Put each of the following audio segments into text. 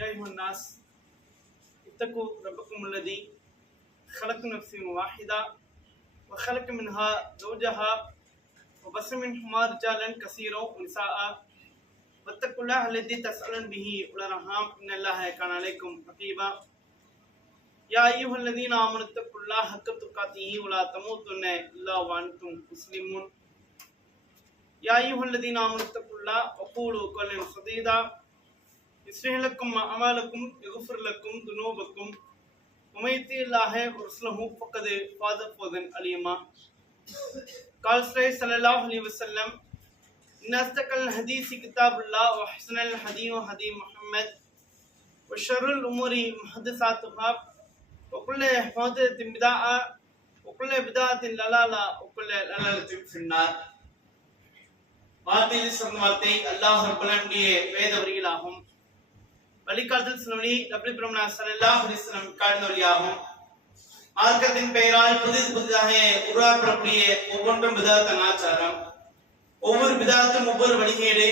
يا أيها الناس اتقوا ربكم الذي خلق نفس واحدة وخلق منها زوجها وبث منهما رجالا كثيرا ونساء واتقوا الله الذي تسألون به والأرحام إن الله كان عليكم رقيبا يا أيها الذين آمنوا اتقوا الله حق تقاته ولا تموتن إلا وأنتم مسلمون يا أيها الذين آمنوا اتقوا الله وقولوا قولا سديدا يصلح لكم أعمالكم يغفر لكم ذنوبكم ومن يطع الله ورسوله فقد فاز فوزا عظيما قال صلى الله عليه وسلم إن أصدق الحديث كتاب الله وأحسن الهدي هدي محمد وشر الأمور محدثاتها وكل محدثة بدعة وكل بدعة ضلالة وكل ضلالة في النار. வார்த்தையில் சொன்ன வார்த்தை அல்லாஹ் ரப்பல் ஆலமீனுடைய வேத வரிகளாகும். வழிகாட்டுதல் சொன்னவழி நபி பெருமானார் ஸல்லல்லாஹு அலைஹி வஸல்லம் காட்டின வழியாகும். மார்க்கத்தின் பெயரால் புதிதாக உருவாக்கப்படக்கூடிய ஒவ்வொன்றும் பிதாத் ஆச்சாரம். ஒவ்வொரு பிதாத்தும் ஒவ்வொரு வழிகேடு,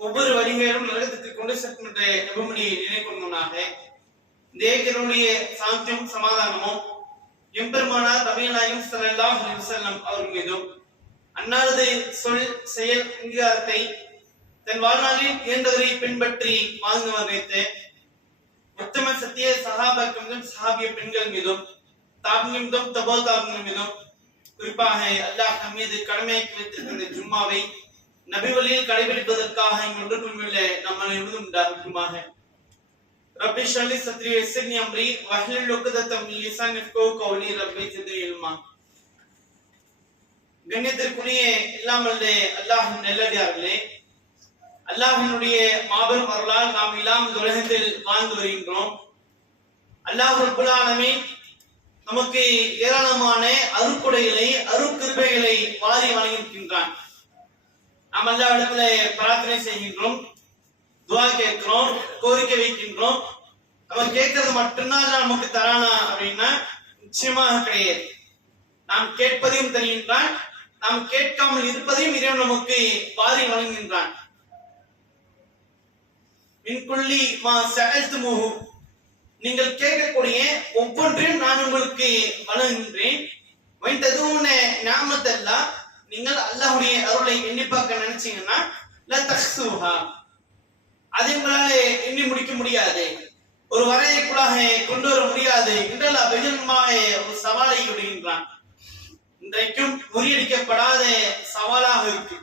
ஒவ்வொரு வழிகேடும் நரகத்துக்கு கொண்டு செல்லும் என்ற நபிமொழியை நினைக்கொண்டவனாக தேவனுடைய சாந்தியும் சமாதானமும் எம்பெருமானார் நபிகள் நாயகம் ஸல்லல்லாஹு அலைஹி வஸல்லம் அவர்கள் மீதும் அன்னாரது சொல் செயல் அங்கீகாரத்தை தன் வாழ்நாளில் இயன்றவரை பின்பற்றி வாழ்ந்து வரவேற்று உத்தம சத்திய சஹாபாக்கள் மீதும் சஹாபிய பெண்கள் மீதும் தாபிகள் மீதும் தபோ தாபிகள் மீதும் குறிப்பாக அல்லாஹ் நம் மீது கடமையாக்கி வைத்திருக்கின்ற ஜும்மாவை நபி வழியில் கடைபிடிப்பதற்காக இங்கு ஒன்றுக்குள்ள நம்ம அனைவரும் உண்டாகட்டுமாக. ரப்பி ஷ்ரஹ் லி சத்ரி வயஸ்ஸிர்னி அம்ரி வஹ்லுல் உக்தத்தம் மின் லிசானி யஃப்கஹு கௌலி ரப்பி ஸித்னி இல்மா. கண்ணியத்திற்குரிய இல்லாமல் அல்லாஹ்வின் நல்லடியார்களே, அல்லாஹ்வினுடைய மாபெரும் அருளால் நாம் இல்லாமல் உலகத்தில் வாழ்ந்து வருகின்றோம். அல்லாஹ் ரப்பல் ஆலமீன் நமக்கு ஏராளமான அருட்கொடைகளை அருட்கிருபைகளை வாரி வழங்கியிருக்கின்றான். நாம் அல்லாஹ்விடத்துல பிரார்த்தனை செய்கின்றோம், துஆ கேட்கிறோம், கோரிக்கை வைக்கின்றோம். நம்ம கேட்கறது மட்டும்தான் நமக்கு தரானா அப்படின்னா நிச்சயமாக கிடையாது. நாம் கேட்பதையும் தருகின்றான், நாம் கேட்காமல் இருப்பதையும் இறைவன் நமக்கு வாரி வழங்குகின்றான். மின்குள்ளி மா சஅல்துமுஹு, நீங்கள் கேட்கக்கூடிய ஒவ்வொன்றையும் நான் உங்களுக்கு வழங்குகின்றேன். வைத்ததுன நிஅமத்தல்லாஹ், நீங்கள் அல்லாஹ்வுடைய அருளை எண்ணி பார்க்க நினைச்சீங்கன்னா லா தஹ்சுஹா, அதை உங்களால எண்ணி முடிக்க முடியாது, ஒரு வரையறைக்குள்ளாக கொண்டு வர முடியாது என்றெல்லாம் வெகுமாக ஒரு சவாலை விடுகின்றான். இன்றைக்கும் முறியடிக்கப்படாத சவாலாக இருக்கு.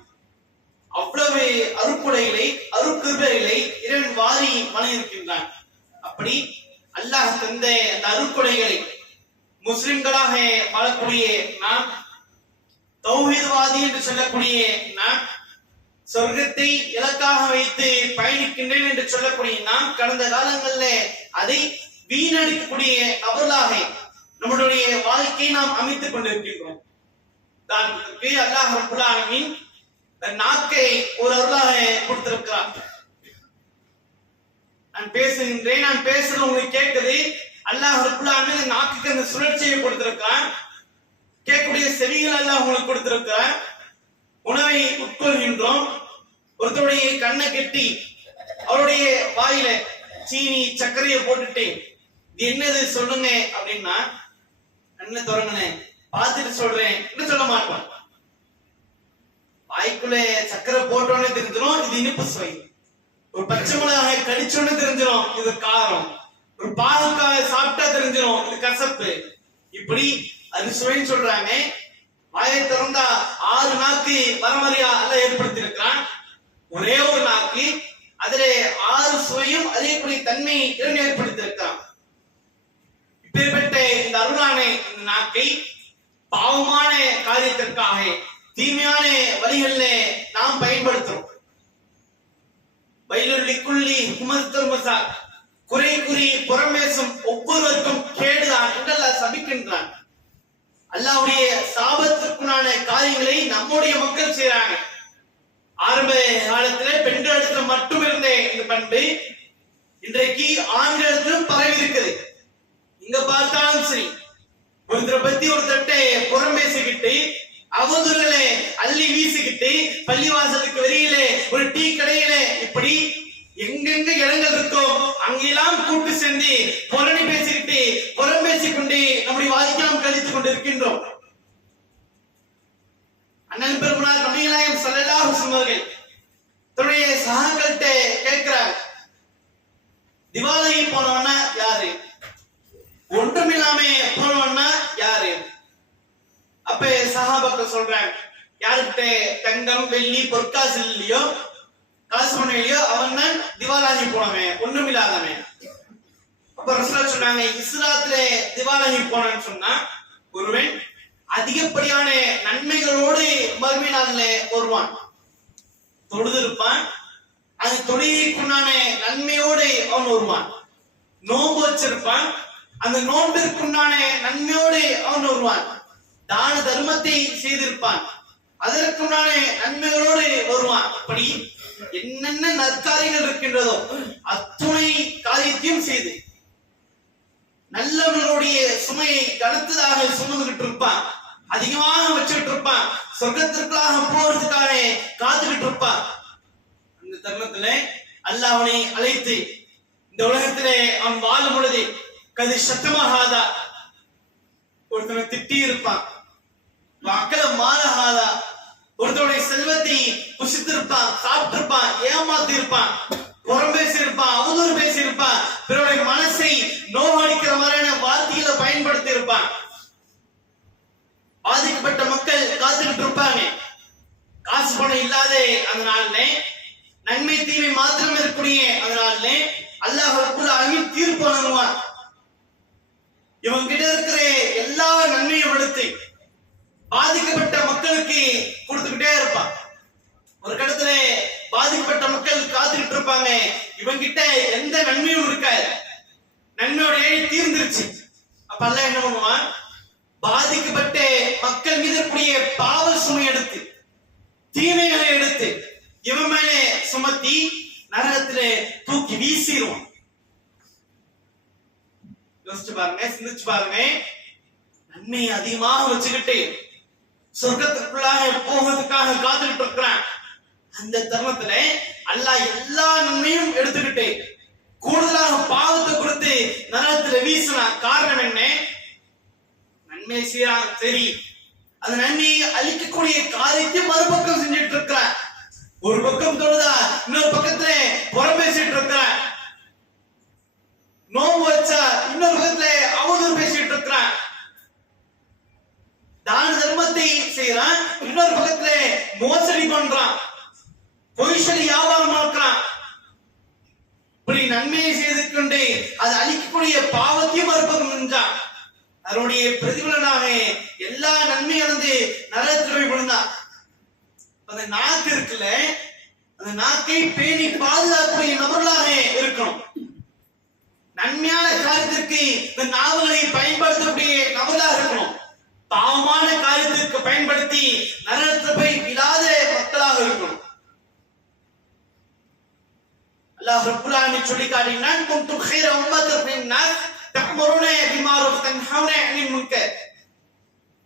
அவ்வளவு அருட்கொடைகளை அருட்கிருபைகளை இறைவன் வாரி வழங்கியிருக்கின்றான். அப்படி அல்லாஹ் தந்த அந்த அருட்கொடைகளை முஸ்லிம்களாக வாழக்கூடிய நாம், தௌஹீத்வாதி என்று சொல்லக்கூடிய நாம், சொர்க்கத்தை இலக்காக வைத்து பயணிக்கின்றேன் என்று சொல்லக்கூடிய நாம், கடந்த காலங்களில் அதை வீணடிக்கக்கூடிய நபர்களாக நம்முடைய வாழ்க்கையை நாம் அமைத்துக் கொண்டிருக்கின்றோம். அல்லாஹ் ரப்பல் ஆலமீன் நாக்கை ஒரு அருளாக கொடுத்திருக்கிறார். நான் பேசுகின்றேன், நான் பேசுறது உங்களுக்கு கேட்குது. அல்லாஹ் ரப்பல் ஆலமீன் நாக்குக்கு அந்த சுழற்சியை கொடுத்திருக்கிறான். கேட்கக்கூடிய செவிகள் அல்லாஹ் உங்களுக்கு கொடுத்திருக்கிறான். உணவை உட்கொள்கின்றோம். ஒருத்தருடைய கண்ணை கெட்டி அவருடைய வாயில சீனி சர்க்கரையை போட்டுட்டு இது என்னது சொல்லுங்க அப்படின்னா, கண்ணை திறங்கனே பார்த்துட்டு சொல்றேன் என்று சொல்ல மாட்டோம். வாய்க்குள்ள சர்க்கரை போட்டோன்னே தெரிஞ்சிடும் இது இனிப்பு சுவை. ஒரு பச்சை மிளகாய் கடிச்சோன்னு தெரிஞ்சிடும் இது காரம். ஒரு பாலுக்காக சாப்பிட்டா தெரிஞ்சிடும் இது கசப்பு. இப்படி அது சுவைன்னு சொல்றாங்க. வாயை திறந்தா 6 நாக்கு வரமறியா அல்ல ஏற்படுத்தி இருக்கிறான். ஒரே ஒரு நாக்கு, அதிலே 6 சுவையும் அறியக்கூடிய தன்மை ஏற்படுத்தி இருக்கிறான். இப்பேற்பட்ட இந்த அருளான இந்த நாக்கை பாவமான காரியத்திற்காக தீமையான வழிகளில் நாம் பயன்படுத்துறோம். வயலுள்ளிக்குள்ளி குமர்த்தர்மசா, குறை குறி புறமேசும் ஒவ்வொருவருக்கும் கேடுதான் என்றெல்லாம் சபிக்கின்றான். அல்லாஹ்வுடைய சாபத்திற்குண்டான காரியங்களை நம்முடைய மக்கள் செய்யறாங்க. ஆரம்ப காலத்துல பெண்களிடத்துல மட்டும் இருந்த இந்த பண்பு இன்றைக்கு ஆண்களிடத்திலும் பரவி இருக்குது. இங்க பார்த்தாலும் சரி, ஒருத்தரை பத்தி ஒரு தட்டை புறம் பேசிக்கிட்டு அவதூறுகளை அள்ளி வீசிக்கிட்டு பள்ளிவாசலுக்கு வெளியிலே ஒரு டீ கடையில இப்படி எங்கெங்க இடங்கள் இருக்கோ அங்கெல்லாம் கூட்டு சேர்ந்து புரணி பேசிக்கிட்டு புறம் பேசிக்கொண்டு நம்முடைய வாழ்க்கை நாம் கழித்துக் கொண்டிருக்கின்றோம். அண்ணன் பெருமானார் நபிகள் நாயகம் ஸல்லல்லாஹு அலைஹி வஸல்லம் அவர்கள் தன்னுடைய சஹாபாக்கள்கிட்ட கேட்கிறார், திவாலைக்கு போனவனா யாரு, ஒன்றுமில்லாம போனவனா யாரு? அப்ப சஹாபாக்கள் சொல்றாங்க, யார்கிட்ட தங்கம் வெள்ளி பொற்காசு இல்லையோ காசு பணம் இல்லையோ அவன் தான் திவாலாகி போனவன், ஒன்றுமில்லாதவன். அப்ப ரசூலுல்லாஹ் சொன்னாங்க, இஸ்லாத்துல திவாலாகி போனான்னு சொன்னா ஒருவன் அதிகப்படியான நன்மைகளோடு மறுமை நாள்ல வருவான். தொழுது இருப்பான், அது தொழுகைக்குண்டான நன்மையோடு அவன் வருவான். நோன்பு வச்சிருப்பான், அந்த நோன்பிற்குண்டான நன்மையோடு அவன் வருவான். தான தர்மத்தை செய்திருப்பான், அதற்குண்டான நன்மைகளோடு வருவான். அப்படி என்னென்ன நற்காரியங்கள் இருக்கின்றதோ அத்துணை காரியத்தையும் செய்து நல்லவர்களுடைய சுமையை கனத்ததாக சுமந்துகிட்டு இருப்பான், அதிகமாக வச்சுக்கிட்டு இருப்பான், சொர்க்கத்திற்காக போறதுக்காக காத்துக்கிட்டு இருப்பான். அந்த தருணத்துல அல்லாஹ் அவனை அழைத்து இந்த உலகத்திலே அவன் வாழும் பொழுது கதி சத்தமாகாதா, ஒருத்தனை திட்டி இருப்பான், மக்கள மாறகாதா, ஒருத்தருடைய செல்வத்தை புசித்திருப்பான், சாப்பிட்டிருப்பான், ஏமாத்தி இருப்பான், புறம் பேசி இருப்பான், அவதூறு பேசி இருப்பான், பிறருடைய மனசை நோவடிக்கிற மாதிரியான வார்த்தைகளை பயன்படுத்தி இருப்பான். பாதிக்கப்பட்ட மக்கள் காத்துக்கிட்டு இருப்பாங்க. காசு பணம் இல்லாத அந்த நாள்ல, நன்மை தீமை மாத்திரம் இருக்கக்கூடிய அந்த நாள்ல அல்லாஹ் ரப்பல் ஆலமீன் தீர்ப்பு வழங்குவான். இவங்க கிட்ட இருக்கிற எல்லா நன்மையும் எடுத்து பாதிக்கப்பட்ட மக்களுக்கு கொடுத்துக்கிட்டே இருப்பான். ஒரு கடத்துல பாதிக்கப்பட்ட மக்கள் காத்துக்கிட்டு இருப்பாங்க, இவங்க கிட்ட எந்த நன்மையும் இருக்காது, நன்மையோட தீர்ந்துருச்சு. அப்ப அல்லாஹ் என்ன பண்ணுவான், பாதிக்கப்பட்ட மக்கள் மீது இருக்கக்கூடிய பாவ சுமை எடுத்து தீமைகளை எடுத்து இவன் மேலே சுமத்தி நரகத்திலே தூக்கி வீசிடுவான். யோசிச்சு பாருங்க, சிந்திச்சு பாருங்க. நன்மையை அதிகமாக வச்சுக்கிட்டு சொர்க்கத்திற்குள்ளாக போகிறதுக்காக காத்துக்கிட்டு இருக்கிறான். அந்த தருணத்துல அல்லாஹ் எல்லா நன்மையும் எடுத்துக்கிட்டு கூடுதலாக பாவத்தை கொடுத்து நரகத்துல வீசினா. காரணம் என்ன? நன்மை செய்யறான், சரி, அந்த நன்மையை அழிக்கக்கூடிய காரியத்தை மறுபக்கம் செஞ்சுட்டு இருக்கிற, ஒரு பக்கம் தொழுதா இன்னொரு பக்கத்துல புறம் பேசிட்டு இருக்கிற, நோவு வச்சா இன்னொரு பக்கத்துல அவதூறு பேசிட்டு இருக்கிறான், தான தர்மத்தை செய்யறான், இன்னொரு பக்கத்துல மோசடி பண்றான், பொய் சொல்லி வியாபாரம் பார்க்கிறான். இப்படி நன்மையை செய்து கொண்டு அதை அழிக்கக்கூடிய பாவத்தையும் மறுபக்கம் செஞ்சான். அதனுடைய பிரதிபலனாக எல்லா நன்மையும் வந்து நரகத்தில் போய் விழுந்தான். அந்த நாக்கு இருக்குல்ல, அந்த நாக்கை பேணி பாதுகாக்கக்கூடிய நபர்களாக இருக்கணும். நன்மையான காரியத்திற்கு இந்த நாவுகளை பயன்படுத்தக்கூடிய நபர்களாக இருக்கணும். பாவமான காரியத்திற்கு பயன்படுத்தி நரகத்தில் போய் விழாத மக்களாக இருக்கணும். அல்லாஹ் ரப்பல் ஆலமீன் சொல்லி காட்டினான், குன்தும் கைர உம்மத்தின் மின்னாஸ் தஅமுருன பில்மாரூஃப் தன்ஹவுன அனில் முன்கர்.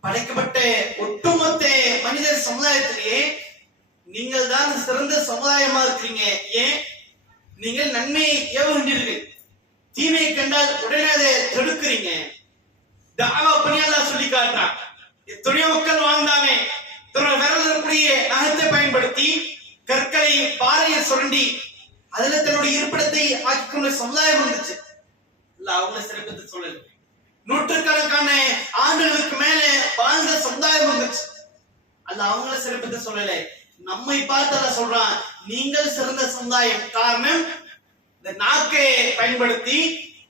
படைக்கப்பட்ட ஒட்டுமொத்த மனித சமுதாயத்திலேயே நீங்கள் தான் சிறந்த சமுதாயமா இருக்கிறீங்க. ஏன்? நீங்கள் நன்மையை ஏவுகின்றீர்கள், தீமையை கண்டால் உடனே அதை தடுக்கிறீங்க. தாவா பண்ணி அல்லாஹ் சொல்லி காட்டுறான். எத்தனையோ மக்கள் வாழ்ந்தாங்க, தன்னோட விரல் இருக்கக்கூடிய நகத்தை பயன்படுத்தி கற்களை பாறையை சுரண்டி அதுல தன்னுடைய இருப்பிடத்தை ஆக்கிக்கொண்ட சமுதாயம் வந்துச்சு. இல்ல அவங்களை சிறப்பித்து சொல்லல, நூற்றுக்கணக்கான ஆண்டுகளுக்கு மேல வாழ்ந்த சமுதாயம் வந்துச்சு. அல்ல அவங்கள சிறப்பித்து சொல்லல, நம்மை பார்த்து சொல்றான், நீங்கள் சிறந்த சமுதாயம். காரணம், இந்த நாக்கை பயன்படுத்தி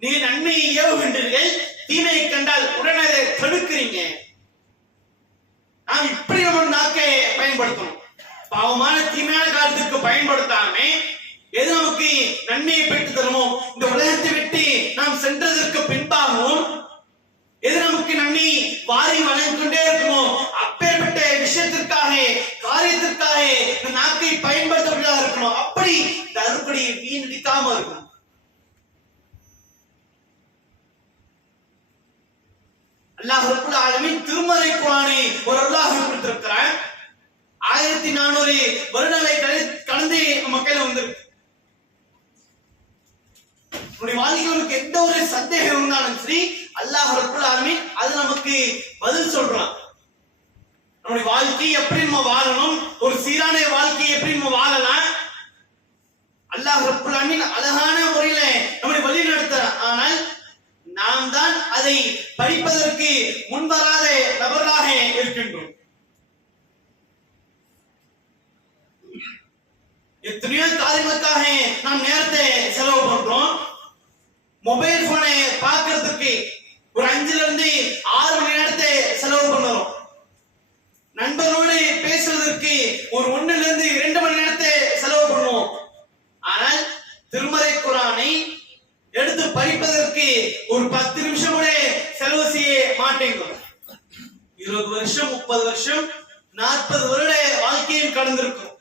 நீங்க நன்மையை ஏவுகின்றீர்கள், தீமையை கண்டால் உடனே அதை தடுக்கிறீங்க. நாம் இப்படி நம்ம நாக்கை பயன்படுத்தணும். பாவமான தீமையான காரியத்துக்கு பயன்படுத்தாம எது நமக்கு நன்மையை பெற்று தருமோ, இந்த உலகத்தை விட்டு நாம் சென்றதற்கு பின்பாகவும் எது நமக்கு நன்மை வாரி வழங்கிக் கொண்டே இருக்குமோ அப்பேற்பட்ட விஷயத்திற்காக காரியத்திற்காக இந்த நாக்கை பயன்படுத்தப்பட்டதாக இருக்கணும். அப்படி இந்த அறுப்படியை வீணடிக்காம இருக்கணும். அல்லாஹ் ரப்பல் ஆலமீன் திருமறை குர்ஆனை ஒரு அல்லாஹ் கொடுத்திருக்கிறான். 1400 வருடங்களை கடந்து மக்கள் வந்திருக்கு. வாழ்க்கையில் நமக்கு எந்த ஒரு சந்தேகம் இருந்தாலும் சரி அல்லாஹ் ரப்பல் ஆலமீன் அது நமக்கு பதில் சொல்றான். நம்முடைய வாழ்க்கை எப்படி நம்ம வாழணும், ஒரு சீரான வாழ்க்கை எப்படி நம்ம வாழலாம், அல்லாஹ் ரப்பல் ஆலமீன் அழகான முறையில நம்மை வழி நடத்துறான். ஆனால் நாம் தான் அதை படிப்பதற்கு முன்வராத நபர்களாக இருக்கின்றோம். எத்தனையோ காரியங்களுக்காக நாம் நேரத்தை செலவு பண்றோம். மொபைல் போனை பார்க்கறதுக்கு ஒரு 5ல இருந்து 6 மணி நேரத்தை செலவு பண்ணுறோம். நண்பரோடு பேசுவதற்கு ஒரு 1ல இருந்து 2 மணி நேரத்தை செலவு பண்ணுவோம். ஆனால் திருமறை குர்ஆனை எடுத்து படிப்பதற்கு ஒரு 10 நிமிஷம் கூட செலவு செய்ய மாட்டேங்கிறோம். 20 வருஷம், 30 வருஷம், 40 வருட வாழ்க்கையும் கடந்திருக்கும்.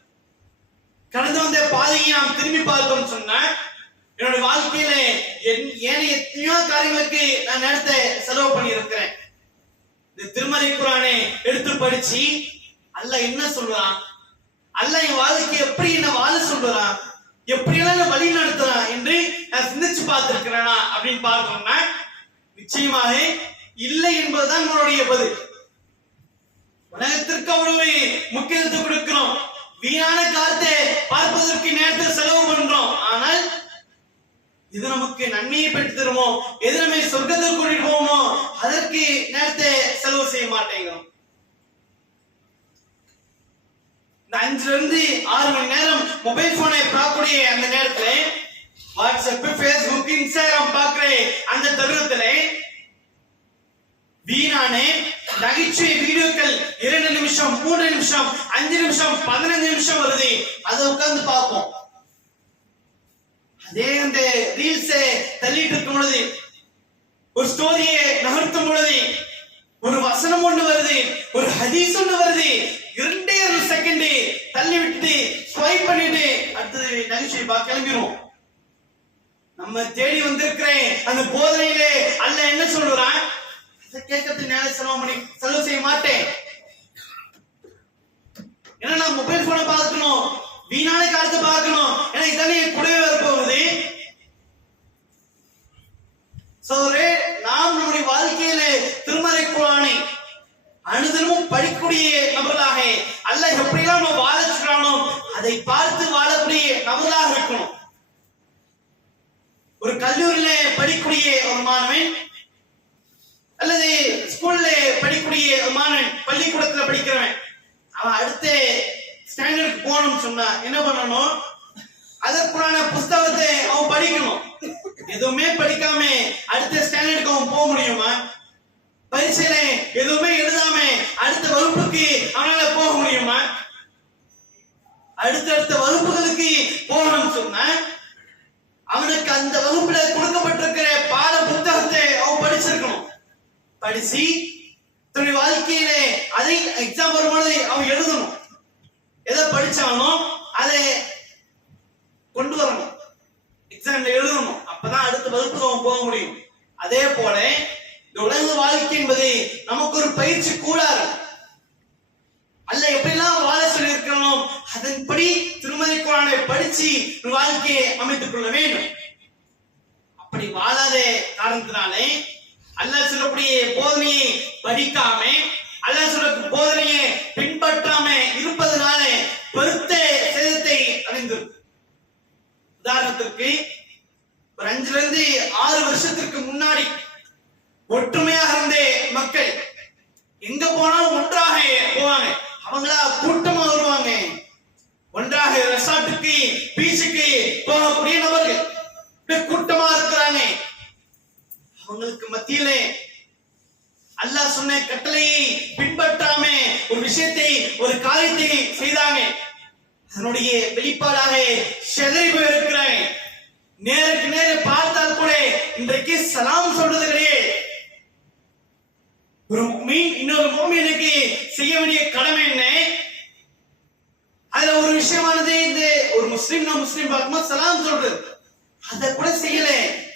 கடந்து வந்த பாதையை நாம் திரும்பி பார்த்தோம் சொன்ன என்னுடைய வாழ்க்கையில ஏனைய எத்தனையோ காரியங்களுக்கு நான் நேரத்தை செலவு பண்ணி இருக்கிறேன். இந்த திருமறை குர்ஆனை எடுத்து படிச்சு அல்லாஹ் என்ன சொல்றான், அல்லாஹ் என் வாழ்க்கையை எப்படி என்ன வாழ சொல்றான், எப்படியெல்லாம் வழி நடத்துறான் என்று நான் சிந்திச்சு பார்த்திருக்கிறேனா அப்படின்னு பார்த்தோம்னா நிச்சயமாக இல்லை என்பதுதான் நம்மளுடைய பதில். உலகத்திற்கு அவ்வளவு முக்கியத்துவம் கொடுக்கிறோம், வீணான காலத்தை பார்ப்பதற்கு நேரத்தை செலவு பண்றோம். ஆனால் இது நமக்கு நன்மையை பெற்று தருமோ, எது நம்மை சொர்க்கத்தில் கூட்டிட்டு போவோமோ அதற்கு நேரத்தை செலவு செய்ய மாட்டேங்கிறோம். இந்த 5ல இருந்து 6 மணி நேரம் மொபைல் போனை பார்க்கக்கூடிய அந்த நேரத்துல வாட்ஸ்அப், ஃபேஸ்புக், இன்ஸ்டாகிராம் பார்க்கிற அந்த தருணத்துல வீணான நகைச்சுவை வீடியோக்கள் 2 நிமிஷம், 3 நிமிஷம், 5 நிமிஷம், 15 நிமிஷம் வருது. அதை உட்கார்ந்து பார்ப்போம். அதே அந்த ரீல்ஸை தள்ளிட்டு இருக்கும் பொழுது, ஒரு ஸ்டோரியை நகர்த்தும் பொழுது, ஒரு வசனம் ஒன்று வருது, ஒரு ஹதீஸ் ஒன்று வருது, 2 செகண்ட் தள்ளி விட்டுட்டு ஸ்வைப் பண்ணிட்டு அடுத்தது நகைச்சுவை பார்க்க கிளம்பிடுவோம். நம்ம தேடி வந்திருக்கிற அந்த போதனையிலே அல்லாஹ் என்ன சொல்றான், கேட்கறதுக்கு நேரம் செலவு செய்ய மாட்டேன். ஏன்னா நான் மொபைல் போனை பார்க்கணும், வீணான காலத்தை பார்க்கணும், ஏன்னா இதானே கூடவே வரப்போகுது. நாம் நம்முடைய வாழ்க்கையில திருமறை குர்ஆனை அனுதினமும் படிக்கக்கூடிய நபர்களாக அல்லாஹ் எப்படியெல்லாம் நம்ம வாழ சொல்றானோ அதை பார்த்து வாழக்கூடிய நபர்களாக இருக்கணும். ஒரு கல்லூரியில படிக்கக்கூடிய ஒரு மாணவன் அல்லது ஸ்கூல்ல படிக்கக்கூடிய மாணவன், பள்ளிக்கூடத்துல படிக்கிறவன், அவன் அடுத்த ஸ்டாண்டர்ட் போகணும்னு சொன்னா என்ன பண்ணணும், அதற்குறான புஸ்தகத்தை அவன் படிக்கணும். எதுவுமே படிக்காம அடுத்த ஸ்டாண்டர்டுக்கு அவன் போக முடியுமா? பரீட்சையில எதுவுமே எழுதாம அடுத்த வகுப்புக்கு அவனால போக முடியுமா? அடுத்தடுத்த வகுப்புகளுக்கு போகணும்னு சொன்னா அவனுக்கு அந்த வகுப்புல கொடுக்கப்பட்டிருக்கிற பாட புத்தகத்தை அவன் படிச்சிருக்கணும். படிச்சு தன்னுடைய வாழ்க்கையிலே அதை எக்ஸாம் வரும்போது அவன் எழுதணும். எதை படிச்சானோ அதை கொண்டு வரணும், எக்ஸாம்ல எழுதணும். அப்பதான் அடுத்த வகுப்புக்கு அவன் போக முடியும். அதே போல இந்த உலக வாழ்க்கை என்பது நமக்கு ஒரு பயிற்சி கூடாது. அல்லாஹ் எப்படிலாம் வாழ சொல்லி இருக்கிறோம் அதன்படி திருமறை குர்ஆனை படிச்சு வாழ்க்கையை அமைத்துக் கொள்ள வேண்டும். அப்படி வாழாத காரணத்தினாலே அல்லாஹ் சொல்லக்கூடிய போதனையை படிக்காம, அல்லாஹ் சொல்ற போதனையை பின்பற்றாம இருப்பதனால பெருத்த சேதத்தை அடைந்திருக்கும். உதாரணத்திற்கு ஒரு 5ல இருந்து 6 வருஷத்திற்கு முன்னாடி ஒற்றுமையாக இருந்த மக்கள் எங்க போனாலும் ஒன்றாக போவாங்க. அவங்களா கூட்டமா வருவாங்க. ஒன்றாக ரெசார்ட்டுக்கு, பீச்சுக்கு போகக்கூடிய நபர்கள் கூட்டமா இருக்கிறாங்க. அவங்களுக்கு மத்தியிலே அல்லாஹ் சொன்ன கட்டளையை பின்பற்றாம ஒரு விஷயத்தை, ஒரு காரியத்தை செய்தாங்க. அதனுடைய வெளிப்பாடாக செதறி போயிருக்கிறாங்க. நேருக்கு நேர பார்த்தால் கூட இன்றைக்கு சலாம் சொல்றது கிடையாது. ஒரு முஃமின் இன்னொரு முஃமினுக்கு செய்ய வேண்டிய கடமை என்ன? அதுல ஒரு விஷயமானது இந்த ஒரு முஸ்லிம் பார்க்கும்போது சலாம் சொல்றது அதை கூட செய்யல.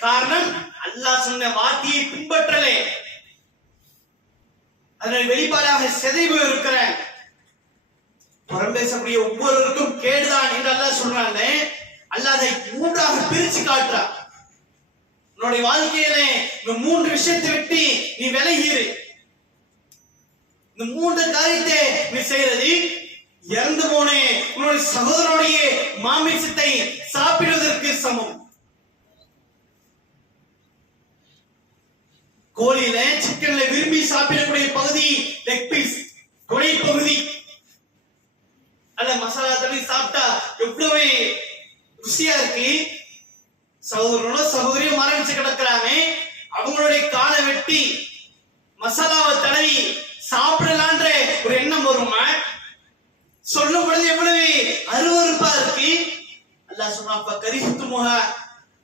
காரணம் அல்லாஹ் சொன்ன வார்த்தையை பின்பற்றல. அதனுடைய வெளிப்பாடாக செதறி போயிருக்கிறாங்க. புறம் பேசக்கூடிய ஒவ்வொருவருக்கும் கேடுதான் என்று அல்லாஹ் சொல்றாங்க. அல்லாஹ் அதை 3ஆக பிரிச்சு காட்டுறான். உன்னுடைய வாழ்க்கையிலே இந்த 3 விஷயத்தை விட்டு நீ விலகிரு. இந்த 3 காரியத்தை நீ செய்யறது இறந்து போனே உன்னுடைய சகோதரனுடைய மாமிசத்தை சாப்பிடுவதற்கு சமம். கோழியில சிக்கன்ல விரும்பி சாப்பிடக்கூடிய பகுதி லெக் பீஸ், கொடை பகுதி. அல்ல மசாலா தடவி சாப்பிட்டா எவ்வளவு ருசியா இருக்கு. சகோதரனோ சகோதரியோ மரணிச்சு கிடக்குறாங்க, அவங்களுடைய காலை வெட்டி மசாலாவை தடவி சாப்பிடலான்ற ஒரு எண்ணம் வருமா? சொல்லும் பொழுது எவ்வளவு அருவருப்பா இருக்கு. அல்லாஹ் சொல்றான் கரிஹ்துமுஹ,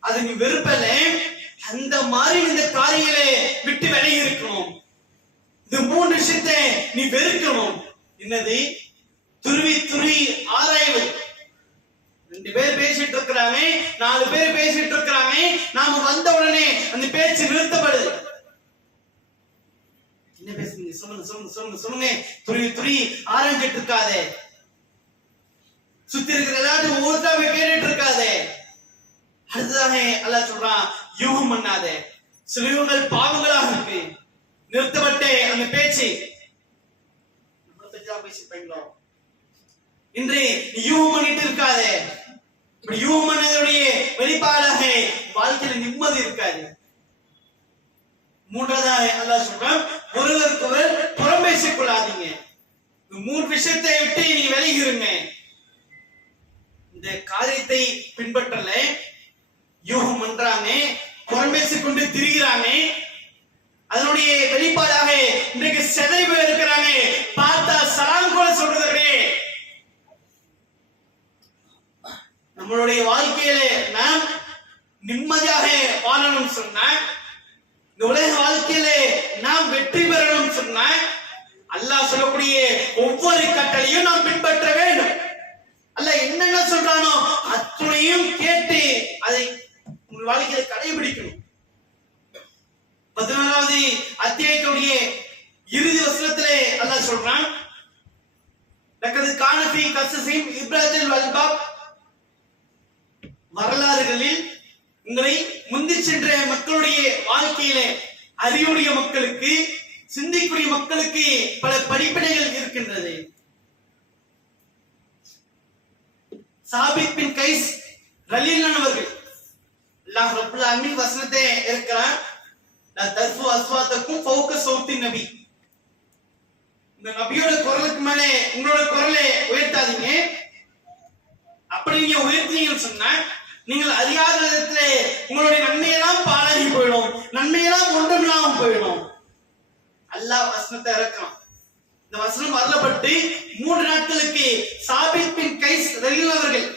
அது நீ வெறுப்பல. அந்த மாதிரி இந்த காரியங்களை விட்டு விலகி இருக்கணும். இந்த 3 விஷயத்தை நீ வெறுக்கணும். என்னது? துருவி துருவி ஆராய்வு. 2 பேர் பேசிட்டு இருக்கிறாங்க, 4 பேர் பேசிட்டு இருக்கிறாங்க, நாம வந்த உடனே அந்த பேச்சு நிறுத்தப்படுது. என்ன பேசுறீங்க? சொல்லுங்க சொல்லுங்க சொல்லுங்க சொல்லுங்க. துருவி துருவி ஆராய்ஞ்சிட்டு இருக்காதே. சுத்தி இருக்கிற எல்லாத்தையும் ஒவ்வொருத்தாவே கேட்டுட்டு இருக்காதே. அடுத்ததாக அல்லாஹ் சொல்றான், யூகம் பண்ணாதே. சில யூகங்கள் பாவங்களாக இருக்கு. நிறுத்தப்பட்டே அந்த பேச்சு. பேசிப்பீங்களோ இன்று நீ யூகம் பண்ணிட்டு இருக்காதே. இப்படி யூகம் பண்ணதுடைய வெளிப்பாடாக வாழ்க்கையில நிம்மதி இருக்காது. 3வதாக அல்லாஹ் சொல்றான், ஒருவருக்கொருவர் புறம் பேசிக் கொள்ளாதீங்க. இந்த 3 விஷயத்தை விட்டு நீ விலகிருங்க. இந்த காரியத்தை பின்பற்றல, யூகம் பண்றாங்க, புறம் பேசிக் கொண்டு திரிகிறாங்க. அதனுடைய வெளிப்பாடாக இன்றைக்கு சிதை பேர் இருக்கிறாங்க. பார்த்தா சலாம் கூட சொல்றதே. நம்மளுடைய வாழ்க்கையில நாம் நிம்மதியாக வாழணும் சொன்ன, இந்த உலக வாழ்க்கையில நாம் வெற்றி பெறணும் சொன்ன, அல்லாஹ் சொல்லக்கூடிய ஒவ்வொரு கட்டளையும் நாம் பின்பற்ற வேண்டும். அல்லாஹ் என்னென்ன சொல்றானோ அத்துணையும் கேட்டு அதை உங்கள் வாழ்க்கையில கடைபிடிக்கணும். 14வது அத்தியாயத்துடைய இறுதி வசனத்திலே அல்லாஹ் சொல்றான், லக்கது கான ஃபீ கஸஸிஹிம் இப்ரத்துல் அல்பாப், வரலாறுகளில் உங்களை முந்தி சென்ற மக்களுடைய வாழ்க்கையிலே அறிவுடைய மக்களுக்கு, சிந்திக்கூடிய மக்களுக்கு பல படிப்பினைகள் இருக்கின்றது. சாபித் பின் கைஸ் ரலியல்லாஹு அவர்கள் அல்லாஹ் ரப்பல் ஆலமீன் வசனத்தை இருக்கிறான், லா தர்ஃபு அஸ்வாத்தக்கும் ஃபௌக சௌத்தின் நபி. இந்த நபியோட குரலுக்கு மேலே உங்களோட குரலை உயர்த்தாதீங்க. அப்படி நீங்க உயர்த்தீங்கன்னு சொன்னா நீங்கள் அறியாத விதத்திலே உங்களுடைய நன்மையெல்லாம் பாழாகி போயிடும், நன்மையெல்லாம் ஒன்றுமில்லாம போயிடும். அல்லாஹ் வசனத்தை இறக்கலாம். இந்த வசனம் வரலப்பட்டு 3 நாட்களுக்கு சாபித் பின் கைஸ் ரலியல்லாஹு அவர்கள்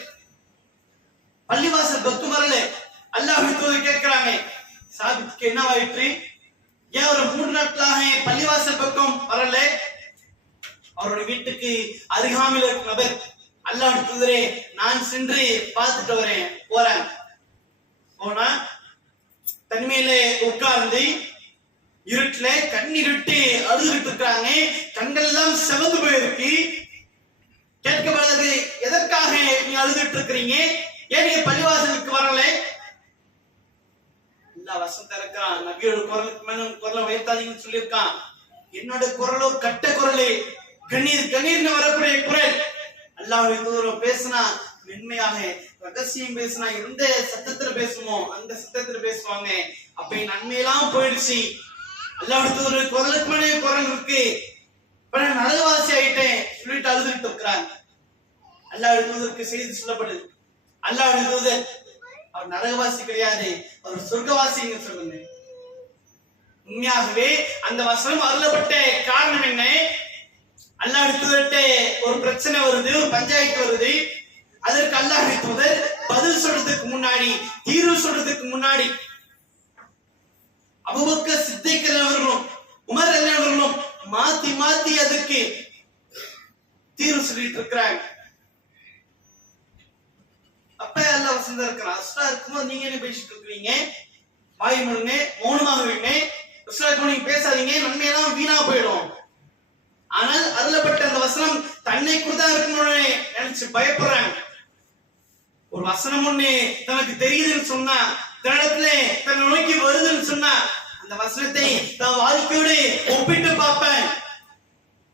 பள்ளிவாசல் பக்கம் வரல. அல்லாஹ்வின் தூதர் கேட்கிறாங்க, சாபித்துக்கு என்ன ஆயிற்று? ஏன் ஒரு 3 நாட்களாக பள்ளிவாசல் பக்கம் வரல? அவருடைய வீட்டுக்கு அருகாமையில் இருக்கும் நபர், அல்லாஹ்வின் தூதரே நான் சென்று பார்த்துட்டு போறேன். போனா தனிமையில உட்கார்ந்து இருட்டுல கண்ணீர் விட்டு அழுதுகிட்டு இருக்காங்க. கண்கள் எல்லாம் செவந்து போயிருக்கு. கேட்கப்படுறது, எதற்காக நீங்க அழுதுட்டு இருக்கிறீங்க? ஏன் நீங்க பள்ளிவாசலுக்கு வரல? எல்லா வசனத்தை இருக்கிறான். நபியோட குரலுக்கு மேல குரலை உயர்த்தாதீங்கன்னு சொல்லியிருக்கான். என்னோட குரலோ கட்ட குரலே, கண்ணீர் கண்ணீர்னு வரக்கூடிய குரல். அல்லாஹ்வின் தூதர் பேசினா மென்மையாக ரகசியம் பேசினா எந்த சத்தத்துல பேசுமோ அந்த சத்தத்துல பேசுவாங்க. அப்ப நன்மையெல்லாம் போயிடுச்சு. அல்லாஹ்வின் தூதர் குரலுக்கு மேலே குரல் இருக்கு, இப்ப நான் நரகவாசி ஆயிட்டேன் சொல்லிட்டு அழுதுட்டு இருக்கிறாங்க. அல்லாஹ்வின் தூதருக்கு செய்தி சொல்லப்படுது. அல்லாஹ்வின் தூதர் அவர் நரகவாசி கிடையாது, அவர் சொர்க்கவாசிங்க சொல்லுங்க. உண்மையாகவே அந்த வசனம் அருளப்பட்ட காரணம் என்ன? அல்லாஹ்வின் தூதர்கிட்ட ஒரு பிரச்சனை வருது, ஒரு பஞ்சாயத்து வருது. அதற்கு அல்லாஹ்வின் தூதர் பதில் சொல்றதுக்கு முன்னாடி, தீர்வு சொல்றதுக்கு முன்னாடி அபூபக்கர் சித்திக் அவர்களும் உமர் அவர்களும் மாத்தி மாத்தி அதுக்கு தீர்வு சொல்லிட்டு இருக்கிறாங்க. அப்ப அல்லாஹ் வசந்தா இருக்கிறான். அஸ்ரா இருக்கும்போது நீங்க என்ன பேசிட்டு இருக்கிறீங்க? வாய் மூடுங்க, மௌனமாக வைங்க. அஸ்ரா நீங்க பேசாதீங்க, நன்மையெல்லாம் வீணா போயிடும். ஆனால் அருளப்பட்ட அந்த வசனம் தன்னை குறிதா இருக்கணும்னு நினைச்சு பயப்படுறாங்க. ஒரு வசனம் ஒண்ணு தனக்கு தெரியுதுன்னு சொன்னா தன்னிடத்திலே தன்னை நோக்கி வருதுன்னு சொன்னா அந்த வசனத்தை நான் வாழ்க்கையோடு ஒப்பிட்டு பார்ப்பேன்.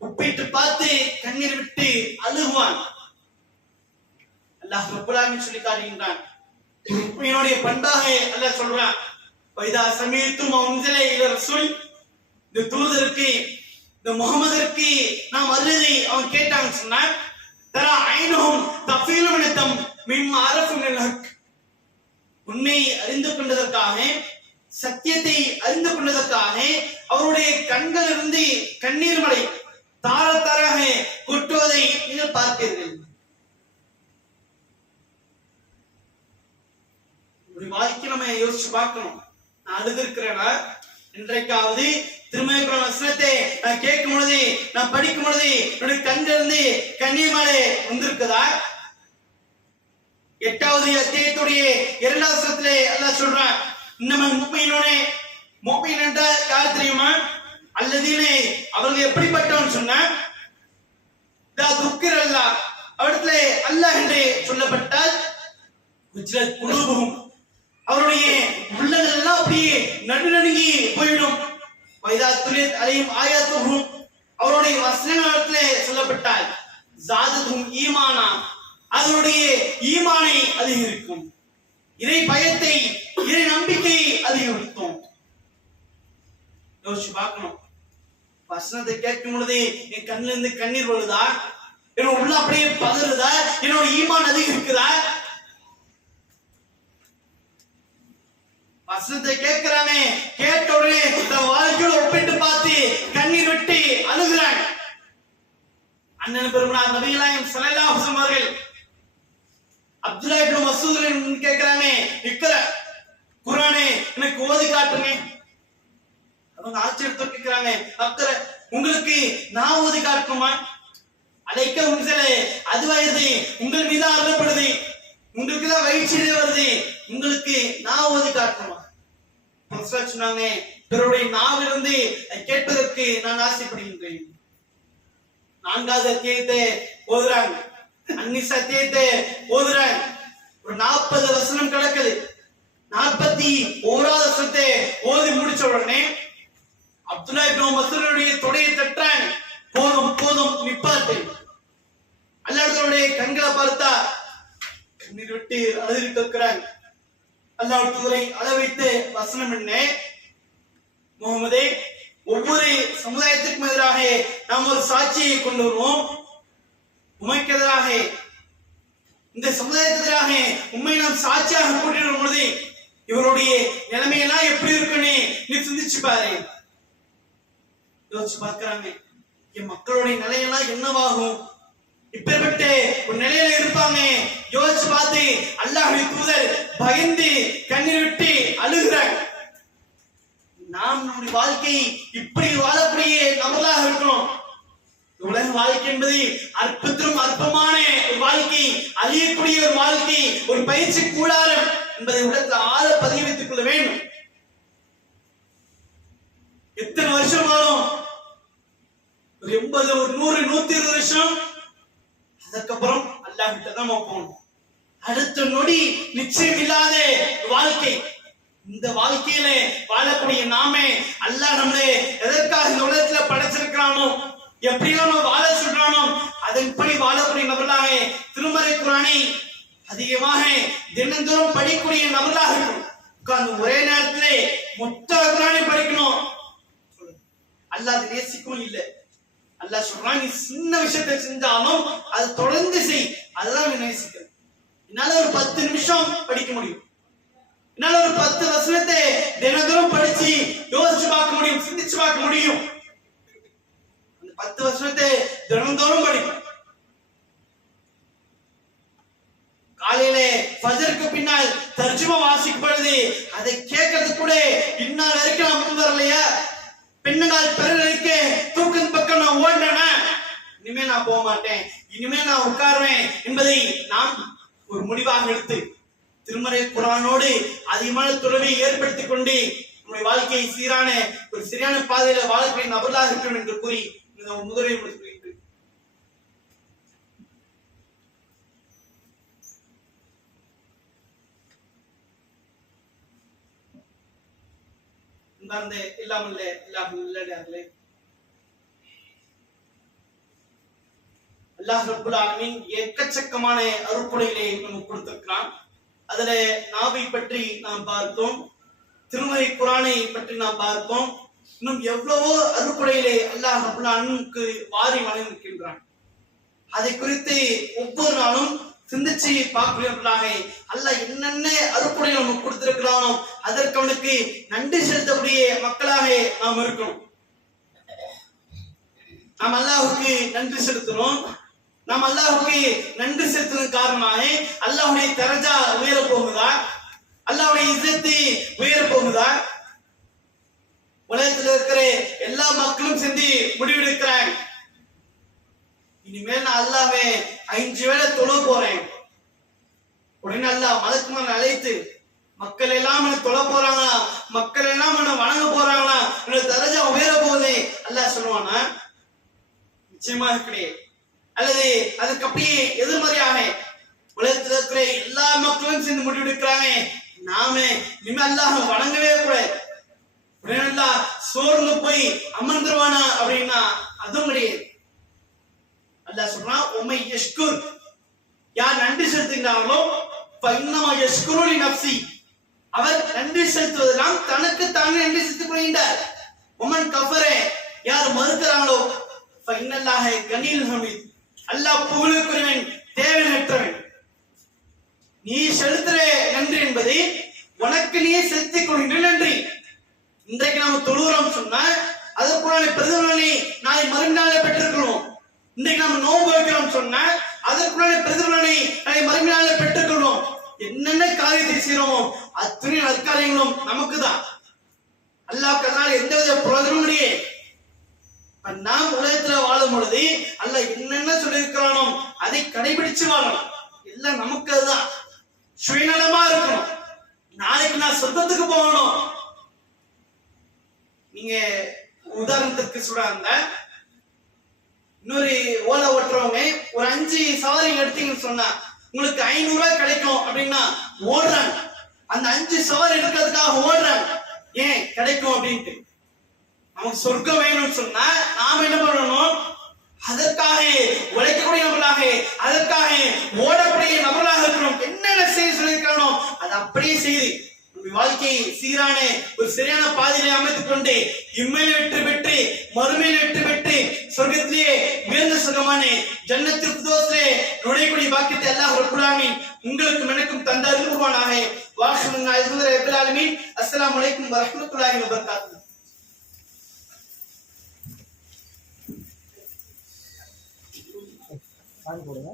ஒப்பிட்டு பார்த்து கண்ணீர் விட்டு அழுகுவான். அல்லாஹ் ரப்பல் ஆலமீன் சொல்லி காட்டுகின்றான். உண்மையினுடைய பண்பாக அல்லாஹ் சொல்றான், வைதா சமீத்தும் உன்ஸில இல ரசூல், இந்த தூதருக்கு இந்த முகமதுக்கு நாம் அருளை அவன் கேட்டான்னு சொன்னா, தரா ஐனுஹும் தஃபீலு மினதம் மிம்மா அரஃபு மினல் ஹக், உண்மையை அறிந்து கொண்டதற்காக, சத்தியத்தை அறிந்து கொண்டதற்காக அவருடைய கண்களிலிருந்து கண்ணீர் மழை தார தாராக கொட்டுவதை நீங்கள் பார்ப்பீர்கள். வாழ்க்கை நம்ம யோசிச்சு பார்க்கணும். நான் அழுதிருக்கிறேனா? இன்றைக்காவது திருமலை வசனத்தை நான் கேட்கும் பொழுது, நான் படிக்கும் பொழுது என்னுடைய கண்ணிலிருந்து கண்ணீர் மழை வந்திருக்குதா? 8வது அத்தியாயத்துடைய 2வது வசனத்திலே அல்லாஹ் சொல்றான், இன்னமல் முஃமினூனே, முஃமின் என்றால் யார் தெரியுமா? அல்லதீனே, அவர்கள் எப்படிப்பட்டவன் சொன்னா, தா துக்கிர அல்லாஹ், அவரிடத்திலே அல்லாஹ் என்று சொல்லப்பட்டால் உஜ்ரத் குலூபுஹும், அவருடைய உள்ளங்கள் எல்லாம் அப்படியே நடுநடுங்கி போய்விடும். வைதா துலியத் அலைஹிம் ஆயாத்துஹும், அவருடைய வசனங்களிடத்திலே சொல்லப்பட்டால் ஜாதத்துஹும் ஈமானா, அதனுடைய ஈமானை அதிகரிக்கும், இறை பயத்தை, இறை நம்பிக்கையை அதிகரிக்கும். யோசிச்சு பார்க்கணும். வசனத்தை கேட்கும் பொழுது என் கண்ணில இருந்து கண்ணீர் வருதா? என்னோட உள்ள அப்படியே பதறுதா? என்னோட ஈமான் அதிகரிக்குதா? வசனத்தை கேட்கிறானே, கேட்ட உடனே தன் வாழ்க்கையோட ஒப்பிட்டு பார்த்து கண்ணீர் விட்டு அழுகிறான். அண்ணன் பெருமானார் நபிகள் நாயகம் ஸல்லல்லாஹு அலைஹி வஸல்லம் அவர்கள் அப்துல்லாஹ் இப்னு மஸ்ஊத் கேட்கிறானே, இக்ர குர்ஆனை எனக்கு ஓதி காட்டுங்க. அவங்க ஆச்சரியத்தோட கேட்கிறாங்க, அக்ர உங்களுக்கு நான் ஓதி காட்டுமா? அலைக்க உன்ஸிலே, அது வயது உங்கள் மீது அருளப்படுது, உங்களுக்கு தான் வயிற்றிலே வருது, உங்களுக்கு நான் ஓதி காட்டுமா? சொன்னாங்க, பிறருடைய நாவிலிருந்து கேட்பதற்கு நான் ஆசைப்படுகின்றேன். 4வது அத்தியாயத்தை ஓதுறாங்க, அந்நிஸ் அத்தியாயத்தை ஓதுறாங்க. ஒரு 40 வசனம் கிடக்குது. 41வது வசனத்தை ஓதி முடிச்ச உடனே அப்துல்லாஹ் இப்னு மஸ்ஊதுடைய தொடையை தட்டுறாங்க. போதும் போதும் நிப்பாட்டு. அல்லாஹ்வுடைய கண்களை பார்த்தா கண்ணீர் விட்டு அழுதுட்டு இருக்கிறாங்க. அல்லாஹ் தூதரை அழ வைத்த வசனம் என்ன? முகமதே, ஒவ்வொரு சமுதாயத்திற்கும் எதிராக நாம் ஒரு சாட்சியை கொண்டு வருவோம். உமைக்கு எதிராக, இந்த சமுதாயத்துக்கு எதிராக உண்மை நாம் சாட்சியாக கூட்டிட்டு வரும் பொழுது இவருடைய நிலைமையெல்லாம் எப்படி இருக்குன்னு நீ சிந்திச்சு பாரு. யோசிச்சு பார்க்கிறாங்க, என் மக்களுடைய நிலையெல்லாம் என்னவாகும்? இப்பேற்பட்ட ஒரு நிலையில இருப்பாங்க. யோசிச்சு பார்த்து அல்லாஹ்வுடைய தூதர் பயந்து கண்ணீர் விட்டு அழுகிறாங்க. நாம் நம்முடைய வாழ்க்கை இப்படி வாழக்கூடிய நபர்களாக இருக்கிறோம். உலக வாழ்க்கை என்பது அற்பத்திலும் அற்பமான ஒரு வாழ்க்கை, அழியக்கூடிய ஒரு வாழ்க்கை, ஒரு பயிற்சி கூடாரம் என்பதை உலகத்தில் ஆழ பதிய வைத்துக் கொள்ள வேண்டும். எத்தனை வருஷம் ஆகும்? ஒரு 80, ஒரு 100, 120 வருஷம். அதுக்கப்புறம் அல்லாஹ் கிட்ட தான் போகணும். அடுத்த நொடி நிச்சயம் இல்லாத வாழ்க்கை. இந்த வாழ்க்கையில வாழக்கூடிய நாமே அல்லாஹ் நம்மளே எதற்காக இந்த உலகத்துல படைச்சிருக்கிறானோ, எப்படியோ வாழ சொல்றானோ அதன்படி வாழக்கூடிய நபர்களாக திருமறை குர்ஆனை அதிகமாக தினந்தோறும் படிக்கக்கூடிய நபர்களாக உட்கார்ந்து ஒரே நேரத்திலே மொத்த குர்ஆனை படிக்கணும். அல்லாஹ் நேசிக்கவும் இல்லை. அல்லாஹ் சொல்றான், நீ சின்ன விஷயத்தை செஞ்சாலும் அது தொடர்ந்து செய், அதுதான் நேசிக்க. என்னால ஒரு 10 நிமிஷம் படிக்க முடியும், என்னால ஒரு 10 வசனத்தை தினந்தோறும் படிச்சு யோசிச்சு பார்க்க முடியும், சிந்திச்சு பார்க்க முடியும். அந்த 10 வசனத்தை தினந்தோறும் படிப்பேன். காலையிலே ஃபஜருக்கு பின்னால் தர்ஜுமா வாசிக்கப்படுது, அதை கேட்கறது கூட இந்நாள் வரைக்கும் நான் முன் வரலையா? பெண்ணுங்கள் பிறருக்கு தூக்கத்தின் பக்கம் நான் ஓடுறேன்னா இனிமே நான் போக மாட்டேன், இனிமே நான் உட்காருவேன் என்பதை நாம் ஒரு முடிவாக எடுத்து திருமறை குர்ஆனோடு அதிகமான தொடர்பை ஏற்படுத்திக் கொண்டு நம்முடைய வாழ்க்கையை சீரான ஒரு சரியான பாதையில வாழக்கூடிய நபர்களாக இருக்கணும் என்று கூறி இந்த முதலை முடித்துள்ளேன். அன்பார்ந்த இல்லாமல் நல்லடியார்களே, அல்லாஹ் ரப்பல் ஆலமீன் எக்கச்சக்கமான அருட்கொடைகளை நமக்கு கொடுத்திருக்கிறான். அதுல நாவை பற்றி நாம் பார்த்தோம், திருமறை குர்ஆனை பற்றி நாம் பார்த்தோம். இன்னும் எவ்வளவோ அருட்கொடைகளை அல்லாஹ் ரப்பல் ஆலமீனுக்கு வாரி வழங்கியிருக்கின்றான். அதை குறித்து ஒவ்வொரு நாளும் சிந்திச்சு பார்க்கிறவர்களாக அல்லாஹ் என்னென்ன அருட்கொடை நமக்கு கொடுத்திருக்கிறானோ அதற்கு அவனுக்கு நன்றி செலுத்தக்கூடிய மக்களாக நாம் இருக்கணும். நாம் அல்லாஹ்வுக்கு நன்றி செலுத்தணும். நாம் அல்லாஹ்வுக்கு நன்றி செலுத்துவதன் காரணமாக அல்லாஹ்வுடைய தரஜா உயர போகுதா, அல்லாஹ்வுடைய இஸ்ஸத் உயர போகுதா? உலகத்தில் இருக்கிற எல்லா மக்களும் சேர்ந்து முடிவெடுக்கிறாங்க, இனிமேல் நான் அல்லாஹ்வே 5 வேளை தொழ போறேன். உடனே அல்லாஹ் மலக்குமார் அழைத்து மக்கள் எல்லாம் தொழ போறாங்களா, மக்கள் எல்லாம் வணங்க போறாங்களா, என்னோட தரஜா உயர போகுது அல்லாஹ் சொல்லுவானா? நிச்சயமாக கிடையாது. அல்லது அதுக்கு அப்படியே எதிர்மறையாக உலகத்தில் இருக்கிற எல்லா மக்களும் சேர்ந்து முடிவெடுக்கிறாங்க, நாம இனிமே அல்லாஹ் வணங்கவே கூடாது, உடனே அல்லாஹ் சோர்ந்து போய் அமர்ந்துருவானா அப்படின்னா அதுவும் கிடையாது. அல்லாஹ் சொல்றான், உம்மை யஷ்குர், யார் நன்றி செலுத்துகிறார்களோ ஃபஇன்னமா யஷ்குரு லினஃப்ஸி, அவர் நன்றி செலுத்துவதெல்லாம் தனக்கு தானே நன்றி செலுத்திக் கொள்கின்றார். உமன் கஃபர, யார் மறுக்கிறாங்களோ ஃபஇன்னல்லாஹ கனியுல் ஹமீத், அல்லாஹ் புகழுக்குரியவன், தேவையற்றவன். நீ செலுத்துற நன்றி என்பது உனக்கு நீயே செலுத்திக் கொள்கின்ற நன்றி. இன்றைக்கு நாம தொழுகிறோம் சொன்னா அதற்குள்ளான பிரதிபலனை நாளை மறுநாள பெற்றிருக்கிறோம். இன்றைக்கு நாம நோன்பு வைக்கிறோம் சொன்னா அதற்குள்ளான பிரதிபலனை நாளை மறுநாள பெற்றுக்கொள்வோம். என்னென்ன காரியத்தை செய்யறோமோ அத்தனை நற்காரியங்களும் நமக்கு தான். அல்லாஹ்வுக்கு அதனால எந்தவித பிரயோஜனமும் இல்லையே. நாம் உலகத்துல வாழும் பொழுது அல்லாஹ் என்னென்ன சொல்லியிருக்கிறானோ அதை கடைபிடிச்சு வாழணும். எல்லாம் நமக்கு அதுதான். சுயநலமா இருக்கணும். நாளைக்கு நான் சொர்க்கத்துக்கு போகணும். நீங்க உதாரணத்துக்கு சொல்றாங்க, இன்னொரு ஓலை ஓட்டுறவங்க ஒரு 5 சவாரி எடுத்தீங்கன்னு சொன்னா உங்களுக்கு 500 ரூபாய் கிடைக்கும் அப்படின்னா ஓடுறாங்க. அந்த 5 சவாரி எடுக்கிறதுக்காக ஓடுறாங்க. ஏன் கிடைக்கும் அப்படின்ட்டு. நமக்கு சொர்க்கம் வேணும்னு சொன்னா நாம என்ன பண்ணணும்? அதற்காக உழைக்கக்கூடிய நபர்களாக, அதற்காக ஓடக்கூடிய நபர்களாக இருக்கணும். என்னென்ன செய்ய சொல்லியிருக்கானோ அதை அப்படியே செய்து வாழ்க்கையை சீரான ஒரு சரியான பாதையிலே அமைத்துக் கொண்டு இம்மையில வெற்றி பெற்று மறுமையில வெற்றி பெற்று சொர்க்கத்திலேயே உயர்ந்த சுகமான ஜன்னத்துல் ஃபிர்தௌஸிலே நுழையக்கூடிய பாக்கியத்தை அல்லாஹ் ரப்பல் ஆலமீன் உங்களுக்கும் எனக்கும் தந்தார்கள் உருவானாக. வாஹிருனா அல்ஹம்துலில்லாஹி ரப்பில் ஆலமீன். அஸ்ஸலாமு அலைக்கும் வரஹ்மத்துல்லாஹி வபரகாத்துஹு. போடுங்க.